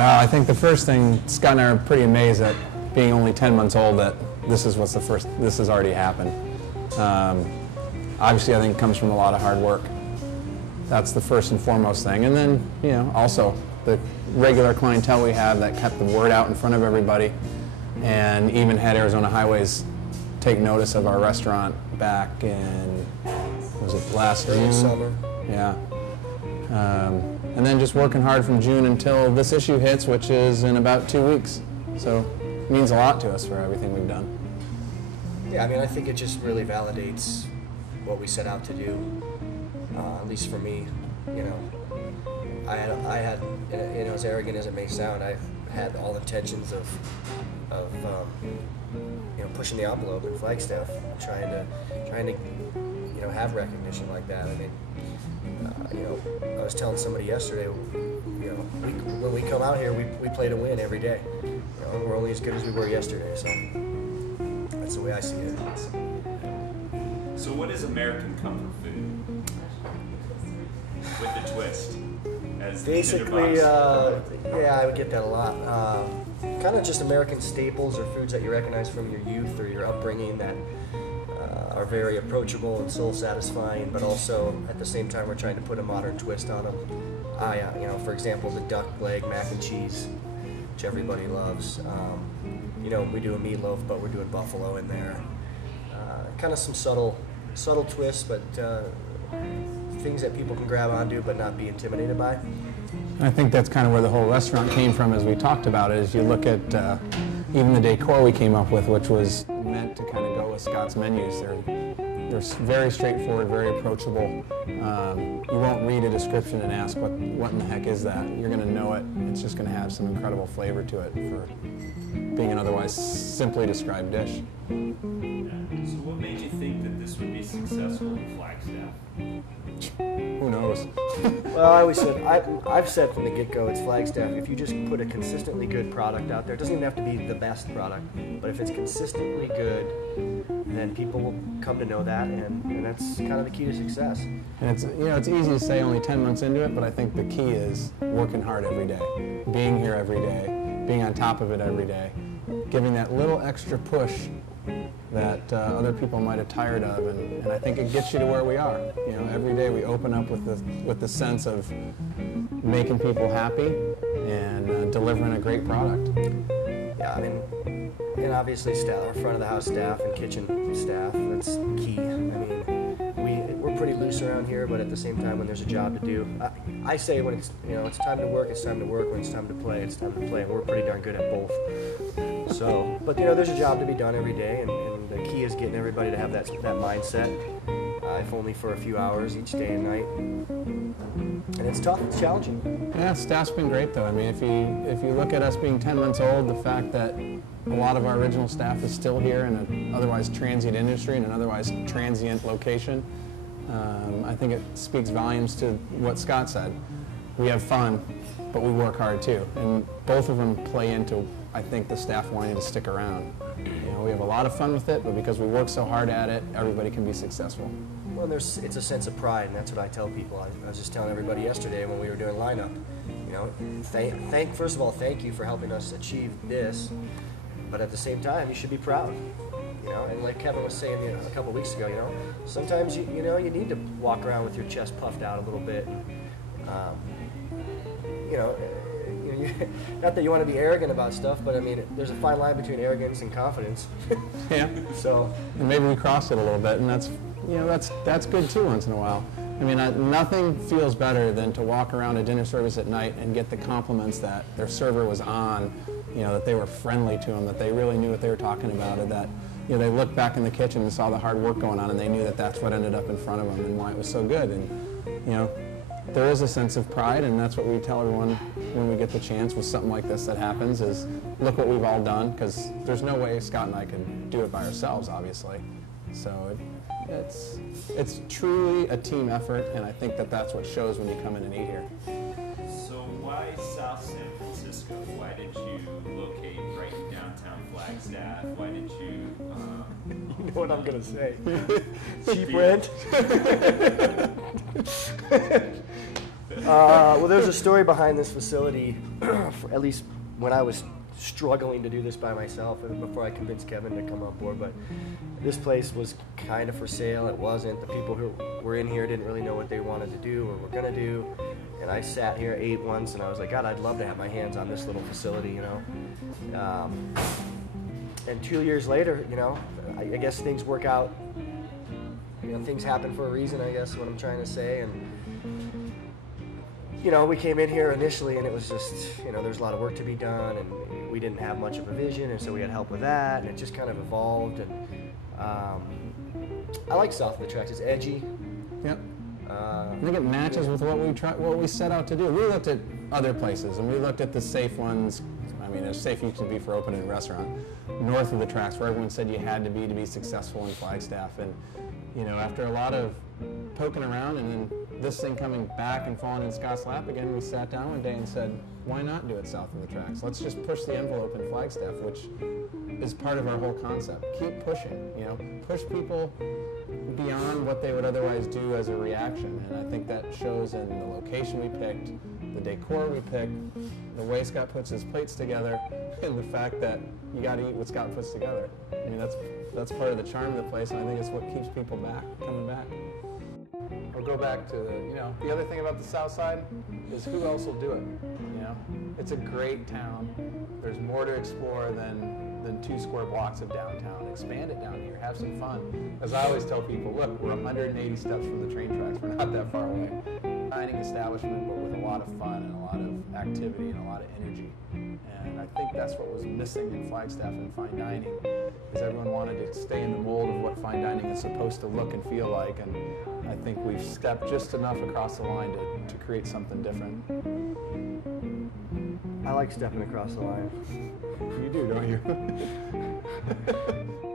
Well, I think the first thing, Scott and I are pretty amazed at being only 10 months old that this is this has already happened. Obviously, I think it comes from a lot of hard work. That's the first and foremost thing. And then, you know, also the regular clientele we have that kept the word out in front of everybody and even had Arizona Highways take notice of our restaurant back in, was it last June? Summer. Yeah. And then just working hard from June until this issue hits, which is in about 2 weeks. So it means a lot to us for everything we've done. Yeah, I mean, I think it just really validates what we set out to do, at least for me. You know, I had, you know, as arrogant as it may sound, I had all intentions of you know, pushing the envelope in Flagstaff, trying to, you know, have recognition like that. I mean, you know, I was telling somebody yesterday, you know, when we come out here, we play to win every day. You know, we're only as good as we were yesterday, so that's the way I see it. So what is American comfort food with the twist? As Basically, Tinderbox? yeah, I would get that a lot. Kind of just American staples or foods that you recognize from your youth or your upbringing that are very approachable and soul satisfying, but also at the same time we're trying to put a modern twist on them. You know, for example, the duck leg mac and cheese, which everybody loves. You know, we do a meatloaf, but we're doing buffalo in there. Kind of some subtle twists, but things that people can grab onto but not be intimidated by. I think that's kind of where the whole restaurant came from as we talked about it. As you look at even the decor we came up with, which was meant to kind of go with Scott's menus. They're very straightforward, very approachable. You won't read a description and ask, what in the heck is that? You're going to know it. It's just going to have some incredible flavor to it for being an otherwise simply described dish. Yeah. So what made you think that this would be successful in Flagstaff? Who knows? Well, I always said, I've said from the get-go, it's Flagstaff. If you just put a consistently good product out there, it doesn't even have to be the best product, but if it's consistently good, then people will come to know that, and that's kind of the key to success. And it's, you know, it's easy to say only 10 months into it, but I think the key is working hard every day, being here every day, being on top of it every day, giving that little extra push that other people might have tired of, and I think it gets you to where we are. You know, every day we open up with the sense of making people happy and delivering a great product. Yeah, I mean, and obviously our front of the house staff and kitchen staff, that's key. I mean, we're pretty loose around here, but at the same time, when there's a job to do, I say when it's, you know, it's time to work, it's time to work. When it's time to play, it's time to play. And we're pretty darn good at both. So, but you know, there's a job to be done every day, and the key is getting everybody to have that mindset, if only for a few hours each day and night. And it's tough, it's challenging. Yeah, staff's been great though. I mean, if you look at us being 10 months old, the fact that a lot of our original staff is still here in an otherwise transient industry, in an otherwise transient location, I think it speaks volumes to what Scott said. We have fun, but we work hard too. And both of them play into, I think, the staff wanting to stick around. You know, we have a lot of fun with it, but because we work so hard at it, everybody can be successful. Well, it's a sense of pride, and that's what I tell people. I was just telling everybody yesterday when we were doing lineup, you know, first of all, thank you for helping us achieve this, but at the same time, you should be proud. You know, and like Kevin was saying, you know, a couple weeks ago, you know, sometimes you know you need to walk around with your chest puffed out a little bit. You know, not that you want to be arrogant about stuff, but I mean, there's a fine line between arrogance and confidence. Yeah. So, and maybe we crossed it a little bit, and that's, you know, that's good too once in a while. I mean, nothing feels better than to walk around a dinner service at night and get the compliments that their server was on, you know, that they were friendly to them, that they really knew what they were talking about, or that, you know, they looked back in the kitchen and saw the hard work going on, and they knew that that's what ended up in front of them and why it was so good. And, you know, there is a sense of pride, and that's what we tell everyone when we get the chance with something like this that happens, is look what we've all done, because there's no way Scott and I can do it by ourselves, obviously. So it's truly a team effort, and I think that that's what shows when you come in and eat here. So why South San Francisco? Why did you locate right in downtown Flagstaff? Why did you... You know what I'm going to say. Cheap rent. Well, there's a story behind this facility, at least when I was struggling to do this by myself before I convinced Kevin to come on board. But this place was kind of for sale. It wasn't. The people who were in here didn't really know what they wanted to do or were going to do. And I sat here, ate once, and I was like, God, I'd love to have my hands on this little facility, you know. And 2 years later, you know, I guess things work out. You know, things happen for a reason, I guess, is what I'm trying to say. And, you know, we came in here initially, and it was just, you know, there's a lot of work to be done, and we didn't have much of a vision, and so we had help with that, and it just kind of evolved. And I like South of the Tracks. It's edgy. Yep. I think it matches with what we set out to do. We looked at other places, and we looked at the safe ones. I mean, as safe you can be for opening a restaurant north of the tracks, where everyone said you had to be successful in Flagstaff. And you know, after a lot of poking around, and then this thing coming back and falling in Scott's lap again, we sat down one day and said, why not do it south of the tracks? Let's just push the envelope in Flagstaff, which is part of our whole concept. Keep pushing, you know, push people beyond what they would otherwise do as a reaction. And I think that shows in the location we picked, the decor we picked, the way Scott puts his plates together, and the fact that you got to eat what Scott puts together. I mean, that's part of the charm of the place, and I think it's what keeps people coming back. I'll go back to the other thing about the South Side is who else will do it, you know? It's a great town. There's more to explore than 2 square blocks of downtown. Expand it down here, have some fun. As I always tell people, look, we're 180 steps from the train tracks. We're not that far away. Dining establishment, but with a lot of fun and a lot of activity and a lot of energy. And I think that's what was missing in Flagstaff and fine dining, is everyone wanted to stay in the mold of what fine dining is supposed to look and feel like. And I think we've stepped just enough across the line to create something different. I like stepping across the line. You do, don't you?